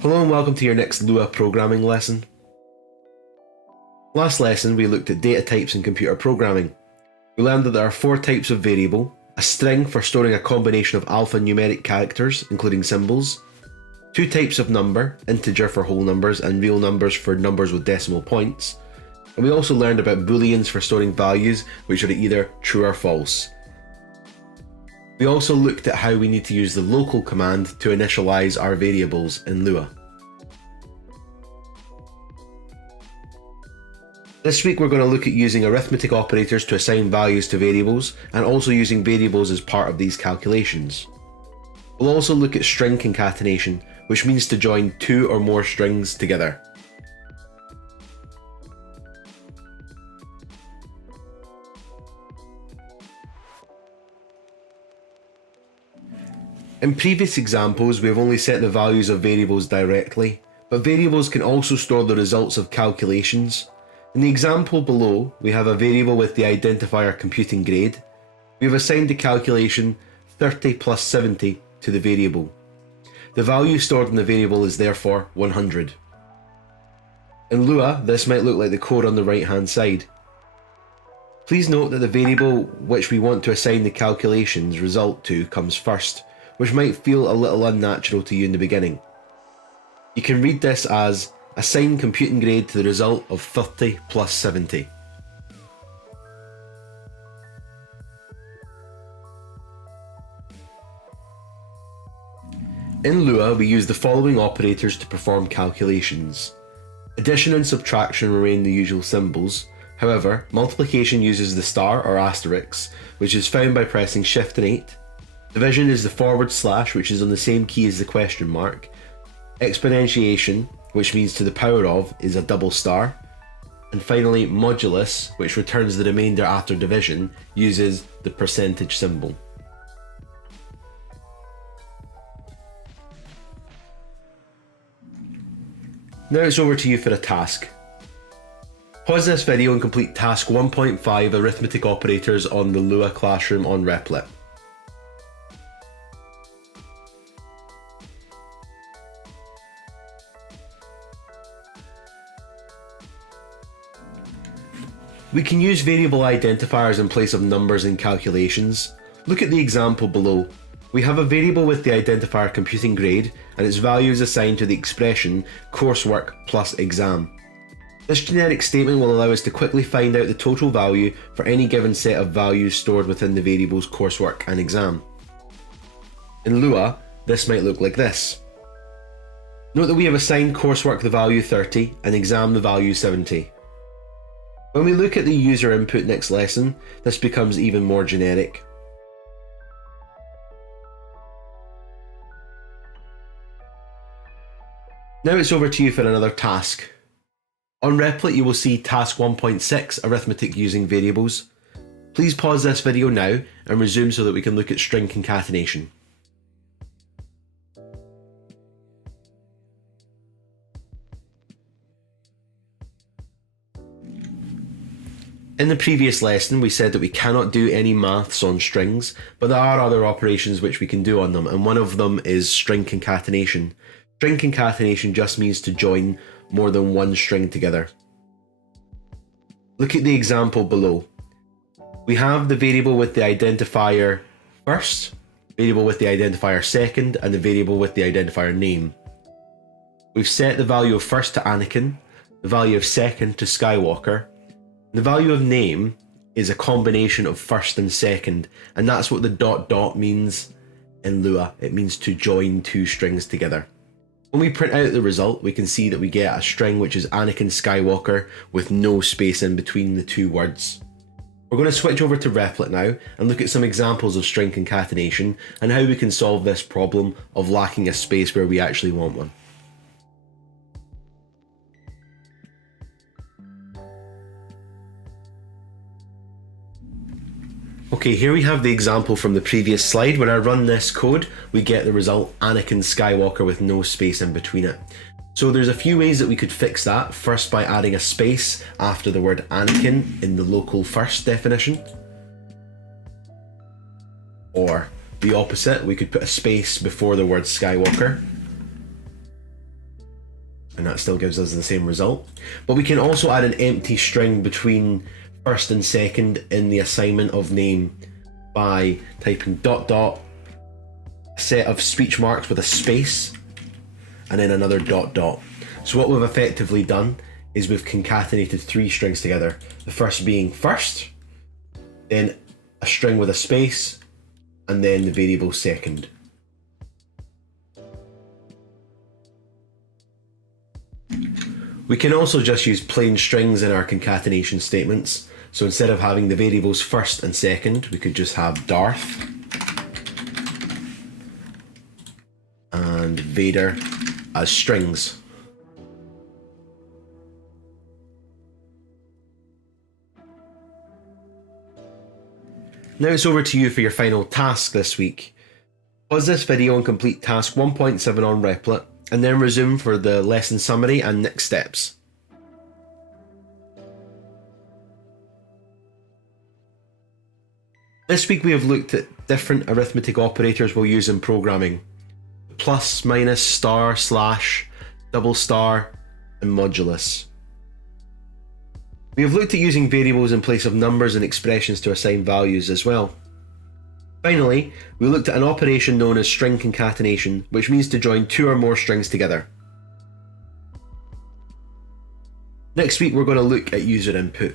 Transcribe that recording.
Hello and welcome to your next Lua programming lesson. Last lesson we looked at data types in computer programming. We learned that there are 4 types of variable: a string for storing a combination of alphanumeric characters including symbols, 2 types of number, integer for whole numbers and real numbers for numbers with decimal points, and we also learned about booleans for storing values which are either true or false. We also looked at how we need to use the local command to initialize our variables in Lua. This week we're going to look at using arithmetic operators to assign values to variables and also using variables as part of these calculations. We'll also look at string concatenation, which means to join 2 or more strings together. In previous examples, we have only set the values of variables directly, but variables can also store the results of calculations. In the example below, we have a variable with the identifier computing grade. We have assigned the calculation 30 plus 70 to the variable. The value stored in the variable is therefore 100. In Lua, this might look like the code on the right hand side. Please note that the variable which we want to assign the calculations result to comes first, which might feel a little unnatural to you in the beginning. You can read this as assign computing grade to the result of 30 plus 70. In Lua, we use the following operators to perform calculations. Addition and subtraction remain the usual symbols. However, multiplication uses the star or asterisk, which is found by pressing Shift and 8. Division is the /, which is on the same key as the question mark. Exponentiation, which means to the power of, is a double star. And finally, modulus, which returns the remainder after division, uses the percentage symbol. Now it's over to you for a task. Pause this video and complete task 1.5 arithmetic operators on the Lua classroom on Replit. We can use variable identifiers in place of numbers in calculations. Look at the example below. We have a variable with the identifier computing grade and its value is assigned to the expression coursework plus exam. This generic statement will allow us to quickly find out the total value for any given set of values stored within the variables coursework and exam. In Lua, this might look like this. Note that we have assigned coursework the value 30 and exam the value 70. When we look at the user input next lesson, this becomes even more generic. Now it's over to you for another task. On Replit you will see task 1.6 arithmetic using variables. Please pause this video now and resume so that we can look at string concatenation. In the previous lesson we said that we cannot do any maths on strings, but there are other operations which we can do on them, and one of them is string concatenation. String concatenation just means to join more than one string together. Look at the example below. We have the variable with the identifier first, variable with the identifier second, and the variable with the identifier name. We've set the value of first to Anakin, the value of second to Skywalker. The value of name is a combination of first and second, and that's what the ... means in Lua. It means to join 2 strings together. When we print out the result, we can see that we get a string which is Anakin Skywalker with no space in between the 2 words. We're going to switch over to Replit now and look at some examples of string concatenation and how we can solve this problem of lacking a space where we actually want one. Okay, here we have the example from the previous slide. When I run this code, we get the result Anakin Skywalker with no space in between it. So there's a few ways that we could fix that. First, by adding a space after the word Anakin in the local first definition. Or the opposite, we could put a space before the word Skywalker. and that still gives us the same result. But we can also add an empty string between first and second in the assignment of name by typing dot dot, a set of speech marks with a space, and then another dot dot. So what we've effectively done is we've concatenated 3 strings together. The first being first, then a string with a space, and then the variable second. We can also just use plain strings in our concatenation statements. So instead of having the variables first and second, we could just have Darth and Vader as strings. Now it's over to you for your final task this week. Pause this video and complete task 1.7 on Replit, and then resume for the lesson summary and next steps. This week we have looked at different arithmetic operators we'll use in programming: plus, minus, star, slash, double star, and modulus. We have looked at using variables in place of numbers and expressions to assign values as well. Finally, we looked at an operation known as string concatenation, which means to join 2 or more strings together. Next week we're going to look at user input.